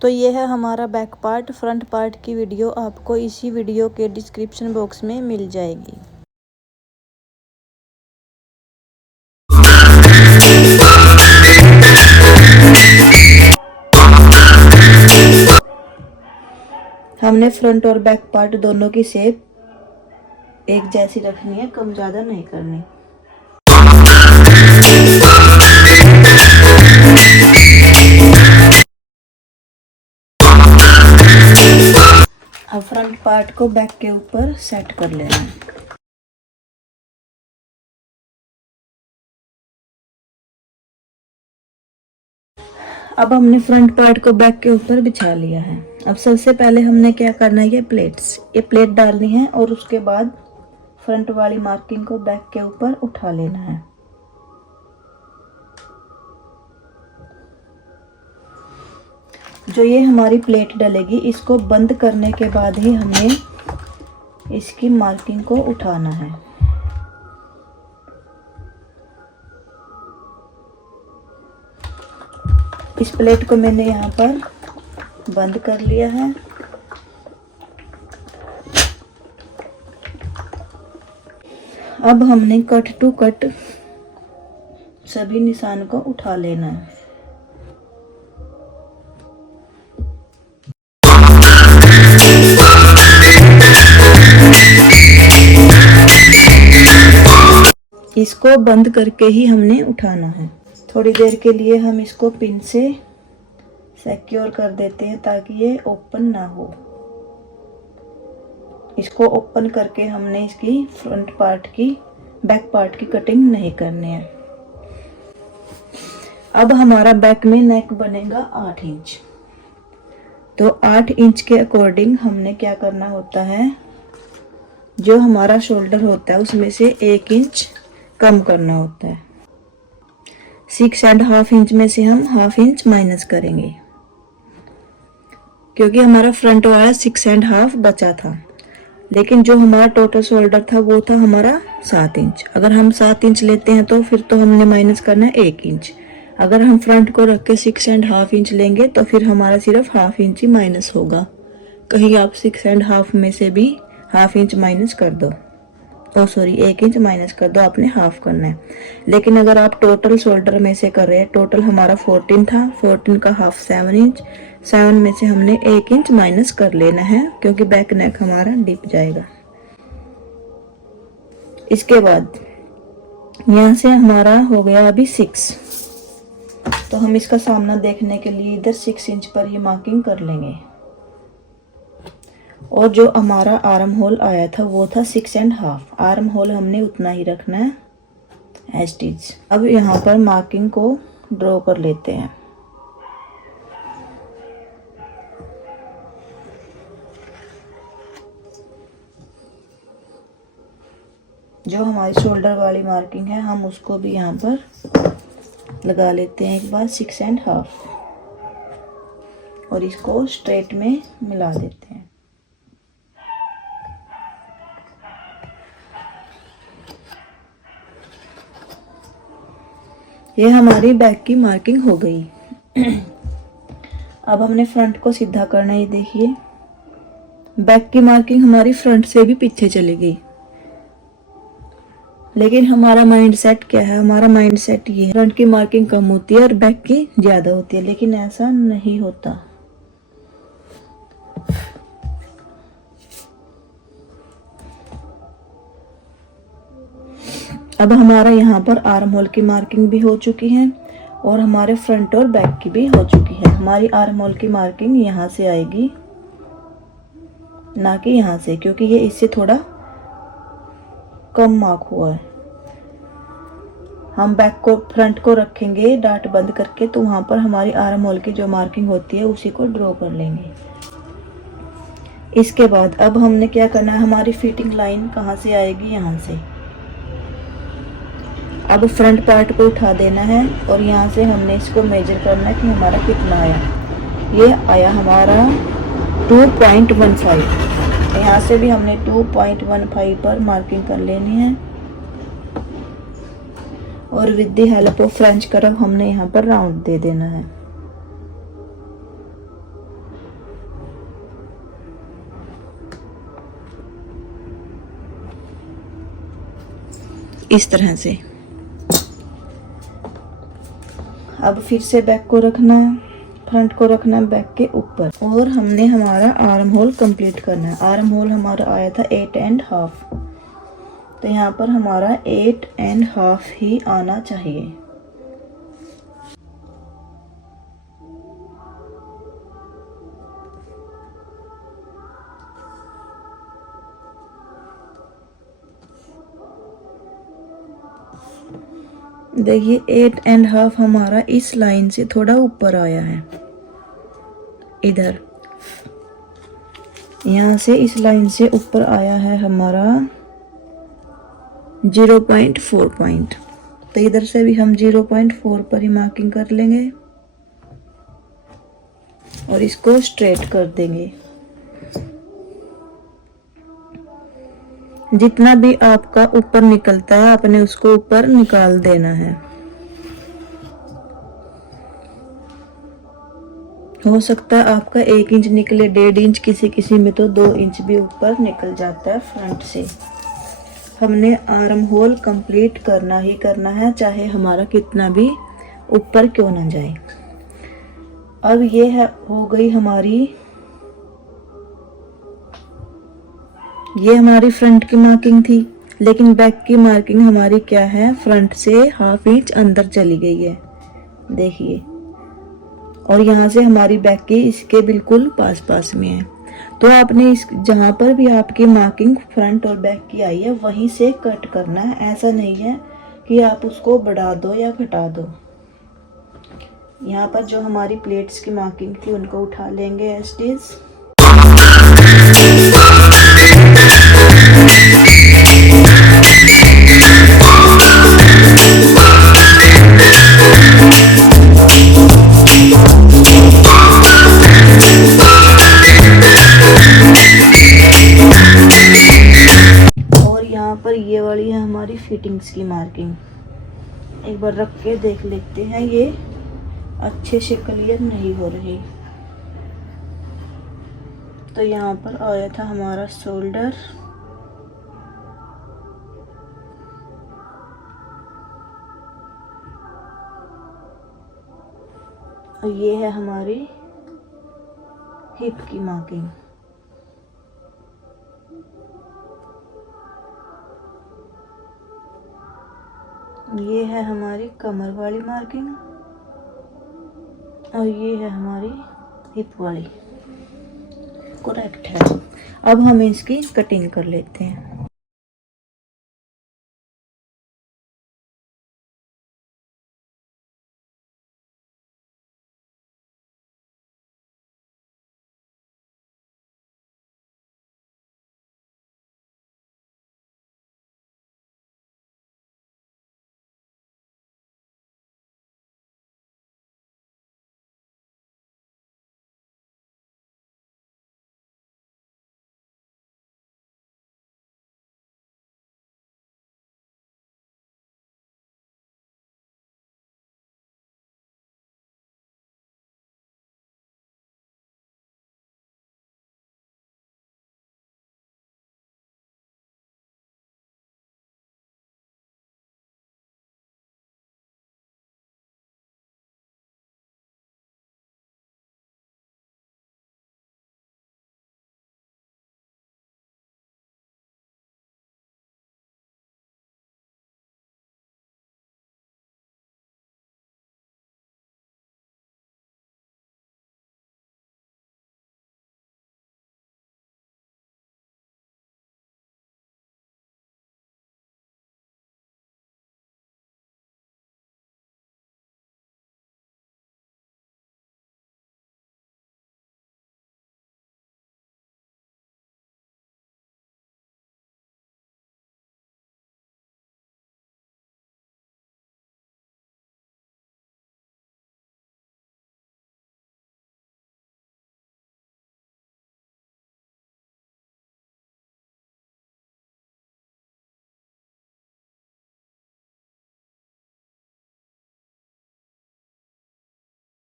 तो ये है हमारा बैक पार्ट। फ्रंट पार्ट की वीडियो आपको इसी वीडियो के डिस्क्रिप्शन बॉक्स में मिल जाएगी। हमने फ्रंट और बैक पार्ट दोनों की शेप एक जैसी रखनी है, कम ज़्यादा नहीं करनी। अब फ्रंट पार्ट को बैक के ऊपर सेट कर लेना है। अब हमने फ्रंट पार्ट को बैक के ऊपर बिछा लिया है। अब सबसे पहले हमने क्या करना है, ये प्लेट डालनी है और उसके बाद फ्रंट वाली मार्किंग को बैक के ऊपर उठा लेना है। जो ये हमारी प्लेट डलेगी, इसको बंद करने के बाद ही हमें इसकी मार्किंग को उठाना है। इस प्लेट को मैंने यहाँ पर बंद कर लिया है। अब हमने कट टू कट सभी निशान को उठा लेना है। इसको बंद करके ही हमने उठाना है। थोड़ी देर के लिए हम इसको पिन से सिक्योर कर देते हैं ताकि ये ओपन ना हो। इसको ओपन करके हमने इसकी बैक पार्ट की कटिंग नहीं करनी है। अब हमारा बैक में नेक बनेगा 8 इंच। तो 8 इंच के अकॉर्डिंग हमने क्या करना होता है, जो हमारा शोल्डर होता है उसमें से 1 इंच कम करना होता है। 6.5 इंच में से हम 1/2 इंच माइनस करेंगे, क्योंकि हमारा फ्रंट वाला 6.5 बचा था, लेकिन जो हमारा टोटल शोल्डर था वो था हमारा 7 इंच। अगर हम 7 इंच लेते हैं तो फिर तो हमने माइनस करना है 1 इंच। अगर हम फ्रंट को रख के 6.5 इंच लेंगे तो फिर हमारा सिर्फ 1/2 इंच ही माइनस होगा। कहीं आप 6.5 में से भी 1/2 इंच माइनस कर दो, 1 इंच माइनस कर दो, आपने हाफ करना है। लेकिन अगर आप टोटल शोल्डर में से कर रहे हैं, टोटल हमारा 14 था, 14 का हाफ 7 इंच, 7 में से हमने 1 इंच माइनस कर लेना है, क्योंकि बैक नेक हमारा डिप जाएगा। इसके बाद यहाँ से हमारा हो गया अभी 6, तो हम इसका सामना देखने के लिए इधर 6 इंच पर ये मार्किंग कर लेंगे। और जो हमारा आर्म होल आया था वो था 6.5। आर्म होल हमने उतना ही रखना है एज इट इज। अब यहाँ पर मार्किंग को ड्रॉ कर लेते हैं। जो हमारी शोल्डर वाली मार्किंग है हम उसको भी यहाँ पर लगा लेते हैं एक बार 6.5 और इसको स्ट्रेट में मिला देते हैं। ये हमारी बैक की मार्किंग हो गई। अब हमने फ्रंट को सीधा करना है। ये देखिए, बैक की मार्किंग हमारी फ्रंट से भी पीछे चली गई, लेकिन हमारा माइंड सेट क्या है, हमारा माइंड सेट ये है फ्रंट की मार्किंग कम होती है और बैक की ज्यादा होती है, लेकिन ऐसा नहीं होता। अब हमारा यहाँ पर आर्म होल की मार्किंग भी हो चुकी है और हमारे फ्रंट और बैक की भी हो चुकी है। हमारी आर्म होल की मार्किंग यहाँ से आएगी, ना कि यहाँ से, क्योंकि ये इससे थोड़ा कम मार्क हुआ है। हम बैक को फ्रंट को रखेंगे डाट बंद करके, तो वहाँ पर हमारी आर्म होल की जो मार्किंग होती है उसी को ड्रॉ कर लेंगे। इसके बाद अब हमने क्या करना है, हमारी फिटिंग लाइन कहाँ से आएगी, यहाँ से। अब फ्रंट पार्ट को उठा देना है और यहाँ से हमने इसको मेजर करना है कि हमारा कितना आया। ये आया हमारा 2.15। यहाँ से भी हमने 2.15 पर मार्किंग कर लेनी है और with the help of French curve हमने यहाँ पर राउंड दे देना है। इस तरह से। अब फिर से बैक को रखना है, फ्रंट को रखना है बैक के ऊपर, और हमने हमारा आर्म होल कंप्लीट करना है। आर्म होल हमारा आया था 8.5, तो यहाँ पर हमारा 8.5 ही आना चाहिए। देखिए 8.5 हमारा इस लाइन से थोड़ा ऊपर आया है, इधर यहाँ से इस लाइन से ऊपर आया है हमारा 0.4 पॉइंट। तो इधर से भी हम 0.4 पर ही मार्किंग कर लेंगे और इसको स्ट्रेट कर देंगे। जितना भी आपका ऊपर निकलता है आपने उसको ऊपर निकाल देना है। हो सकता है आपका 1 इंच निकले, 1.5 इंच, किसी में तो 2 इंच भी ऊपर निकल जाता है फ्रंट से। हमने आर्म होल कंप्लीट करना ही करना है, चाहे हमारा कितना भी ऊपर क्यों ना जाए। अब ये है हो गई हमारी, ये हमारी फ्रंट की मार्किंग थी, लेकिन बैक की मार्किंग हमारी क्या है, फ्रंट से 1/2 इंच अंदर चली गई है, देखिए। और यहाँ से हमारी बैक की इसके बिल्कुल पास में है। तो आपने इस जहाँ पर भी आपकी मार्किंग फ्रंट और बैक की आई है वहीं से कट करना है। ऐसा नहीं है कि आप उसको बढ़ा दो या घटा दो। यहाँ पर जो हमारी प्लेट्स की मार्किंग थी उनको उठा लेंगे एज इट इज। पर ये वाली है हमारी फिटिंग्स की मार्किंग। एक बार रख के देख लेते हैं, ये अच्छे से क्लियर नहीं हो रही। तो यहाँ पर आया था हमारा शोल्डर, और ये है हमारी हिप की मार्किंग। ये है हमारी कमर वाली मार्किंग और ये है हमारी हिप वाली। करेक्ट है। अब हम इसकी कटिंग कर लेते हैं।